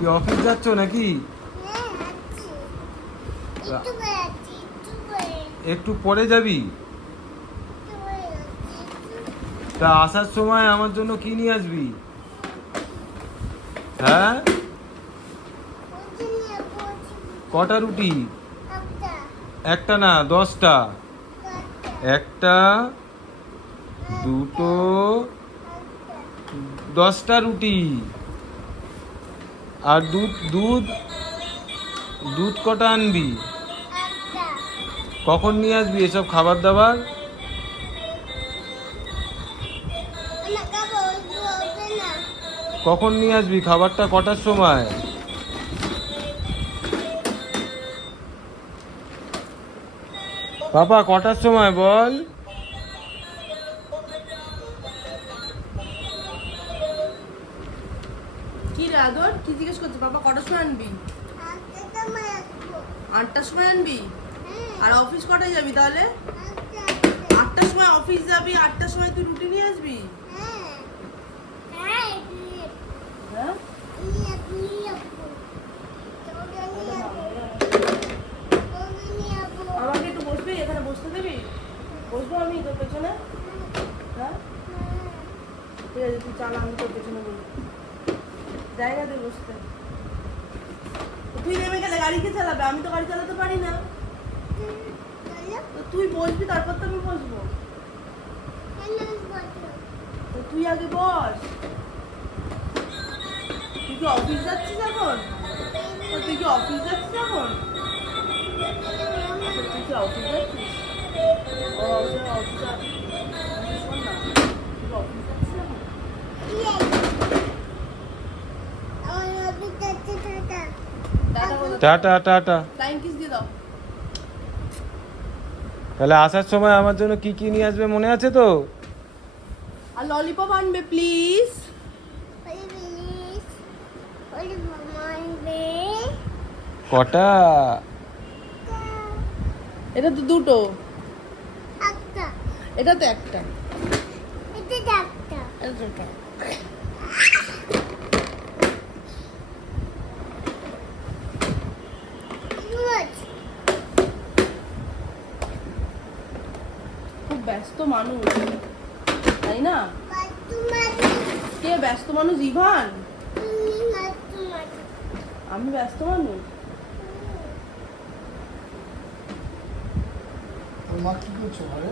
কি অফিস যাচ্ছ নাকি? একটু পরে যাবি? তা আসার সময় আমার জন্য কি নিয়ে আসবি? হ্যাঁ? কটা রুটি? একটা। না দশটা? একটা। দুটো দশটা রুটি। আর দুধ দুধ দুধ কটা আনবি? কখন নিয়ে আসবি এসব খাবার দাবার? কখন নিয়ে আসবি খাবারটা কটার সময়? পাপা কটার সময় বল? কি রে আদর? কি জিজ্ঞেস করছিস? বাবা কটার সময় আনবি? আটটার সময় আনবি? আর অফিস কটায় যাবি তাহলে? আটটার সময় অফিস যাবি, আটটার সময় তুই রুটি নিয়ে আসবি? হ্যাঁ? আমাকে একটু বসবি? এখানে বসতে দিবি? বসবো আমি তোর পেছনে? হ্যাঁ? ঠিক আছে, তুই চালা আমি তোর পেছনে বসবো। জায়গা বসতে। তুই নেমে গেলে গাড়ি কে চালাবে? আমি তো গাড়ি চালাতে পারি না। তুই বসবি, তারপর তো আমি বসবো। তুই আগে বস। তুই কি অফিস যাচ্ছিস এখন? তুই কি অফিস যাচ্ছিস এখন? তুই কি অফিস যাচ্ছিস? অফিস অফিস শোন না তুই কি অফিস যাচ্ছিস এখন আমার অফিস যাচ্ছে টাটা টাটা টাটা তাহলে আসার সময় আমার জন্য কি কি নিয়ে আসবে মনে আছে তো? আর ললিপপ আনবে প্লিজ কটা? এটা তো দুটো। একটা। এটা তো একটা। এটা ডাক্তার এটা দুটো গুড খুব ব্যস্ত মানুষ তাই না? কে ব্যস্ত মানুষ? ইভান? আমি ব্যস্ত মানুষ? তোমার মা কি করছ ঘরে?